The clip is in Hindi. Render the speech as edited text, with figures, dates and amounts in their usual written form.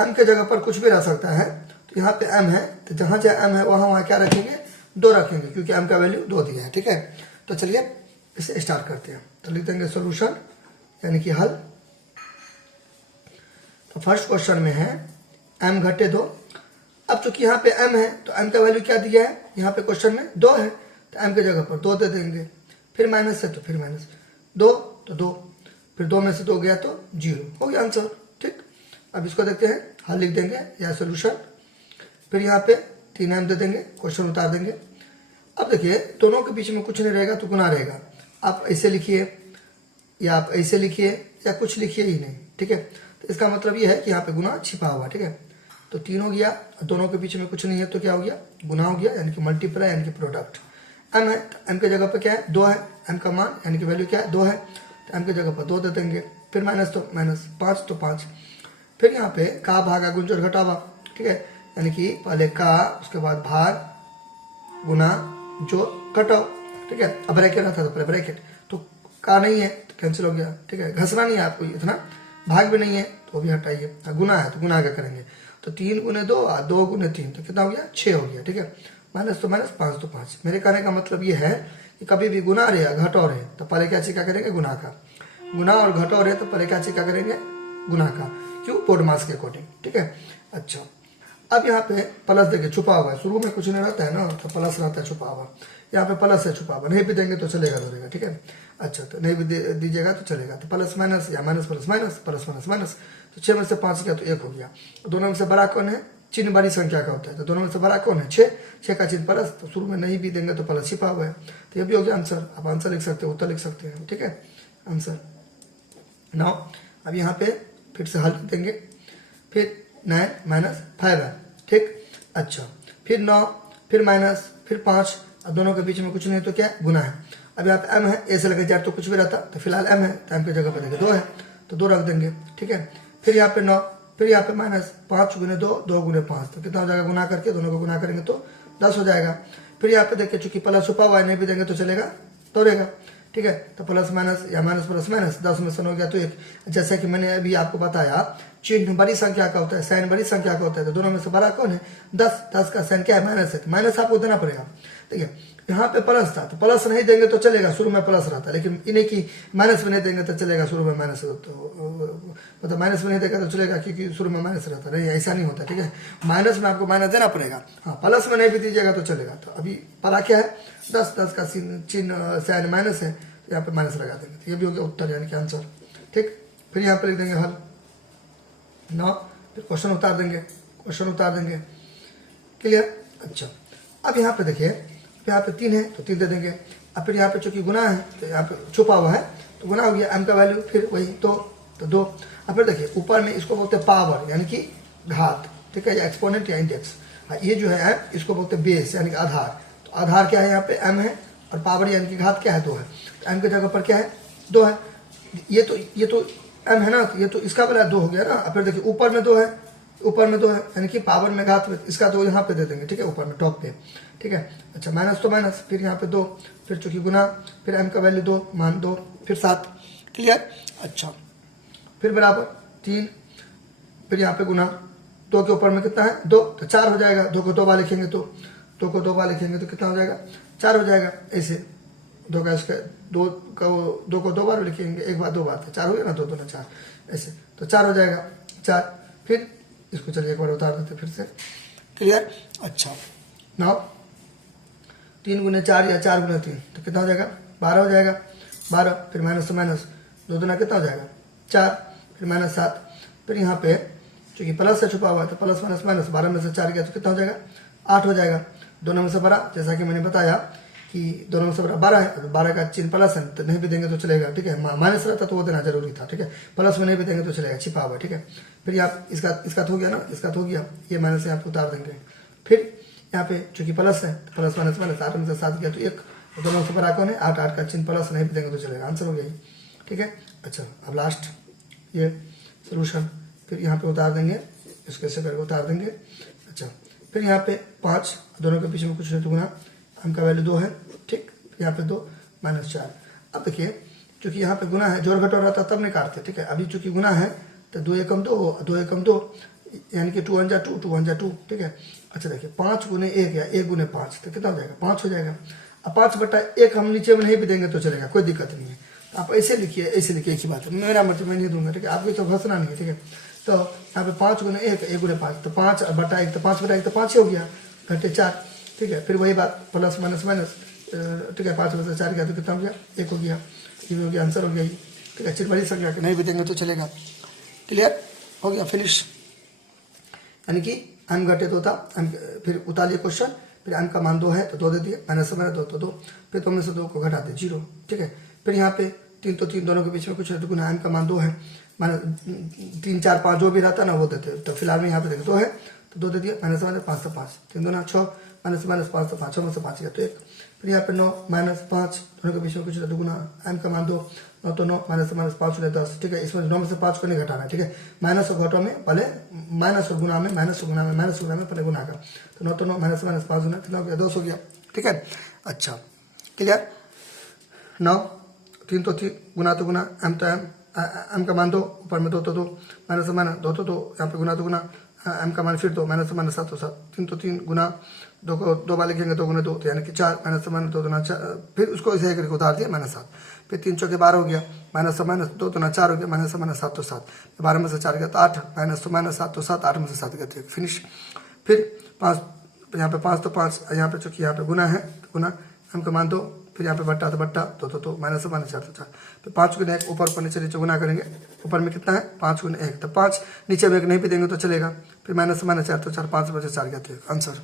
m के जगह पर कुछ भी रह सकता है, तो यहाँ पे m है, तो जहाँ जहाँ m है वहाँ क्या रखेंगे, 2 रखेंगे, क्योंकि m का वैल्यू 2 दिया है। ठीक है, तो चलिए इसे स्टार्ट करते हैं। तो लिख देंगे सोल्यूशन यानी कि हल। तो फर्स्ट क्वेश्चन में है m घटे 2। अब चूंकि यहाँ पे m है तो m का वैल्यू क्या दिया है, यहाँ पे क्वेश्चन में 2 है, तो m के जगह पर 2 दे देंगे, फिर माइनस है तो फिर माइनस 2 तो 2, फिर 2 में से 2 गया तो 0, हो गया आंसर। ठीक, अब इसको देखते हैं, हल लिख देंगे या सोल्यूशन, फिर यहाँ पे 3m दे देंगे, क्वेश्चन उतार देंगे। अब देखिए दोनों के बीच में कुछ नहीं रहेगा तो गुना रहेगा, आप ऐसे लिखिए या आप ऐसे लिखिए या कुछ लिखिए ही नहीं। ठीक है, तो इसका मतलब ये है कि यहाँ पे गुना छिपा हुआ। ठीक है, तो 3 हो गया, दोनों के बीच में कुछ नहीं है तो क्या हो गया, गुना हो गया, यानी कि मल्टीप्लाई यानी कि प्रोडक्ट। m है तो m के जगह पर क्या है, 2 है, m का मान यानी कि वैल्यू क्या है, 2 है, तो m के जगह पर 2 दे देंगे, फिर माइनस तो माइनस, 5 तो 5, फिर यहाँ पे का भागा गुंजर घटावा। ठीक है, यानी कि पहले का, उसके बाद भाग गुना जो घटाओ। ठीक है, अब ब्रैकेट रहता था पहले ब्रैकेट, तो का नहीं है तो कैंसिल हो गया। ठीक है, घसना नहीं है आपको इतना, भाग भी नहीं है तो भी हटाइए, गुना है तो गुना क्या करेंगे, तो 3 गुने 2 और 2 गुने 3 तो कितना हो गया, 6 हो गया। ठीक है, माइनस तो माइनस, 5 तो 5। मेरे कहने का मतलब ये है कि कभी भी गुना रहे या घटाओ रहे तो पहले क्या चीज क्या करेंगे, गुना का। गुना और घटाओ रहे तो पहले क्या चीज क्या करेंगे, गुना का। क्यों, बोर्ड मास के अकॉर्डिंग। ठीक है, अच्छा अब यहाँ पे प्लस देखिए छुपा हुआ है, शुरू में कुछ नहीं रहता है ना, तो प्लस रहता है छुपा हुआ, यहाँ पे प्लस है छुपा हुआ, नहीं भी देंगे तो चलेगा धरेगा। ठीक है, अच्छा तो नहीं भी दीजिएगा तो चलेगा, तो प्लस माइनस या minus plus minus, plus minus minus, तो 6 में से 5 गया तो 1 हो गया। दोनों में से बड़ा कौन है, चिन्ह बड़ी संख्या का होता है, तो दोनों में से बड़ा कौन है, 6 का चिन्ह प्लस, तो शुरू में नहीं भी देंगे तो प्लस छिपा हुआ है, तो ये भी हो गया आंसर। आप आंसर लिख सकते हो, उत्तर लिख सकते हैं। ठीक है, आंसर नाउ अब यहाँ पे फिर से हल देंगे, फिर 9 माइनस 5 है। ठीक, अच्छा फिर 9, फिर माइनस, फिर 5, अब दोनों के बीच में कुछ नहीं तो क्या है, गुना है। अब यहाँ पे m है, ए से लेकर जेड तो कुछ भी रहता, तो फिलहाल m है, तो m की जगह पर देखिए 2 है तो 2 रख देंगे। ठीक है, फिर यहाँ पे 9, फिर यहाँ पे माइनस, 5 गुने 2, 2 गुने 5, तो कितना हो जाएगा, गुना करके दोनों को गुना करेंगे तो 10 हो जाएगा। फिर यहाँ पे देखिए चूंकि प्लस छुपा हुआ है, नहीं भी देंगे तो चलेगा, तोड़ेगा। ठीक है, तो प्लस माइनस या माइनस प्लस माइनस, 10 में से हो गया तो 1। जैसा कि मैंने अभी आपको बताया, चिन्ह बड़ी संख्या का होता है, साइन बड़ी संख्या का होता है, तो दोनों में से बड़ा कौन है, 10। 10 का साइन क्या है, माइनस है, तो माइनस आपको देना पड़ेगा। ठीक है, यहाँ पे प्लस था तो प्लस नहीं देंगे तो चलेगा, शुरू में प्लस रहता है, लेकिन इन्हें की माइनस में नहीं देंगे तो चलेगा, शुरू में माइनस, तो मतलब माइनस में नहीं देगा तो चलेगा क्योंकि शुरू में माइनस रहता है, नहीं ऐसा नहीं होता। ठीक है, माइनस में आपको माइनस देना पड़ेगा, हाँ प्लस में नहीं भी दीजिएगा तो चलेगा। तो अभी परा क्या है, 10, 10 का चिन्ह साइन माइनस है, तो यहाँ पे माइनस लगा देंगे, तो ये भी हो गया उत्तर यानी कि आंसर। ठीक, फिर यहाँ पे लिख देंगे हल 9, फिर क्वेश्चन उतार देंगे, क्वेश्चन उतार देंगे, क्लियर। अच्छा अब यहाँ पे देखिए, यहाँ पे 3 है तो 3 दे देंगे, अब फिर यहाँ पे चूंकि गुना है तो यहाँ पे छुपा हुआ है तो गुना हो गया, m का वैल्यू फिर वही 2 तो 2। अब फिर देखिए ऊपर में इसको बोलते हैं पावर यानी कि घात। ठीक है, या एक्सपोनेंट या इंडेक्स, ये जो है इसको बोलते हैं बेस यानी कि आधार। तो आधार क्या है, यहाँ पे m है, और पावर यानी कि घात क्या है, 2 है, तो m की जगह पर क्या है, 2 है। ये तो m है ना, तो ये तो इसका वाला 2 हो गया ना। अब फिर देखिए ऊपर में 2 है, ऊपर में 2 है, यानी कि पावर में घात में, इसका 2 यहाँ पे दे देंगे। ठीक है, ऊपर में टॉप पे। ठीक है, अच्छा माइनस तो माइनस, फिर यहाँ पे 2, फिर चूंकि गुना, फिर m का वैल्यू 2 मान 2, फिर 7, क्लियर। अच्छा फिर बराबर 3, फिर यहाँ पे गुना, 2 के ऊपर में कितना है, 2, तो 4 हो जाएगा। 2 को 2 बार लिखेंगे तो 2 को 2 बार लिखेंगे तो कितना हो जाएगा, 4 हो जाएगा। ऐसे 2 का इसका 2 को 2 बार लिखेंगे, एक बार 2 बार था, 4 हो गया ना, 2 2 4, ऐसे तो 4 हो जाएगा 4। फिर इसको चलिए एक बार उतार देते फिर से, क्लियर। अच्छा नाउ 3 गुने 4 या 4 गुने 3 तो कितना हो जाएगा, 12 हो जाएगा। 12 फिर माइनस तो माइनस, 2 दूना कितना हो जाएगा, 4, फिर माइनस 7, फिर यहाँ पे चूंकि प्लस से छुपा हुआ है तो प्लस माइनस माइनस, 12 में से 4 गया तो कितना हो जाएगा, 8 हो जाएगा। दोनों में से बड़ा, जैसा कि मैंने बताया कि दोनों में से बड़ा 12 है, तो 12 का चिन्ह प्लस है तो नहीं भी देंगे तो चलेगा। ठीक है, माइनस रहता तो वो देना जरूरी था। ठीक है, प्लस में नहीं भी देंगे तो चलेगा, छिपा हुआ। ठीक है, फिर आप इसका तो हो गया ना, इसका तो हो गया, ये माइनस यहाँ पे उतार देंगे। फिर यहाँ पे चूंकि प्लस है तो प्लस माइनस माइनस, 8 में से 7 गया तो 1, तो दोनों से बड़ा कौन है, 8, 8 का चिन्ह प्लस नहीं भी देंगे तो चलेगा, आंसर हो गया ये। ठीक है, अच्छा अब लास्ट ये सोल्यूशन, फिर यहाँ पे उतार देंगे, इसके से करके उतार देंगे। अच्छा फिर यहाँ पे 5, दोनों के बीच में कुछ नहीं तो गुना, m का वैल्यू 2 है। ठीक, यहाँ पे 2 माइनस 4। अब देखिए चूंकि यहाँ पे गुना है, जोड़ घटाव रहता तब नहीं काटते। ठीक है, अभी चूंकि गुना है तो 2 एकम 2, 2 एकम 2, यानी कि 2 1 जा 2, 2 1 जा 2, ठीक है। अच्छा देखिए 5 गुने 1 या 1 गुने 5 तो कितना हो जाएगा, 5 हो जाएगा। अब 5/1 हम नीचे में नहीं भी देंगे तो चलेगा, कोई दिक्कत नहीं है। तो आप ऐसे लिखिए, ऐसे लिखिए, एक ही बात है, मेरा मतलब मैं नहीं दूंगा, ठीक है, आपको तो फंसना नहीं है, ठीक है। तो यहाँ पे 5 गुने 1, 1 गुने 5, तो 5/1, तो 5/1 तो 5 ही हो गया, घटे 4, ठीक है। फिर वही बात प्लस माइनस माइनस, ठीक है, 5 में से 4 गया तो कितना हो गया, 1 हो गया, ये हो गया, आंसर हो गया ये, ठीक है। चिट बड़ी संख्या नहीं भी देंगे तो चलेगा। क्लियर हो गया, फिनिश। यानी कि m घटे 2 था, फिर उतारिए क्वेश्चन, फिर m का मान 2 है तो 2 दे दिए, माइनस माइनस 2 तो 2, फिर तुमने से 2 को घटा दे 0, ठीक है। फिर यहाँ पे 3 तो 3 दोनों के बीच में कुछ है तो गुना, m का मान 2 है, माइनस 3 4 5 जो भी रहता ना वो देते, तो फिलहाल में यहाँ पे देखिए 2 है तो 2 दे दिए, माइनस माइनस 5 तो 5, 3 2 6, माइनस माइनस 5 तो 5, 6 में से 5 गया तो 1। फिर यहाँ पे 9 माइनस 5 दोनों के बीच में कुछ रहता गुना, m का मान 2, 9 तो 9, माइनस माइनस 5 हो 10, ठीक है। इसमें 9 में से 5 को नहीं घटाना है, ठीक है। माइनस और घटों में पहले माइनस और गुना में, माइनस और गुना में, माइनस और गुना में पहले गुना का, तो 9 तो 9, माइनस माइनस 5 गुना कितना हो गया, 2 हो गया, ठीक है। अच्छा क्लियर। 9 3 तो 3, गुना तो गुना, m तो m का मान 2, ऊपर में 2 तो 2, माइनस माइनस 2 तो 2, यहाँ पे गुना तो गुना, m का मान फिर 2, माइनस माइनस 7 तो 7, 3 तो 3 गुना, 2 को 2 बार लिखेंगे 2 गुना 2 तो यानी कि 4, माइनस माइनस 2 4, फिर उसको ऐसे करके उतार दिया -7, फिर 3 चौके 12 हो गया, माइनस माइनस 2 तो 4 हो गया, माइनस माइनस 7 तो 7, 12 में से 4 गया तो 8, माइनस तो माइनस 7 तो 7, 8 में से 7 गया तो फिनिश। फिर 5, यहाँ पे 5 तो 5, यहाँ पे चूंकि यहाँ पे गुना है तो गुना, m का मान 2, फिर यहाँ पे बट्टा तो बट्टा, तो माइनस माइनस 4 तो 4, फिर 5 गुने 1, ऊपर ऊपर नीचे नीचे गुना करेंगे, ऊपर में कितना है 5 गुने 1 तो 5, नीचे में 1 नहीं भी देंगे तो चलेगा, फिर माइनस माइनस 4 तो 4, 5 में से 4 गया तो आंसर।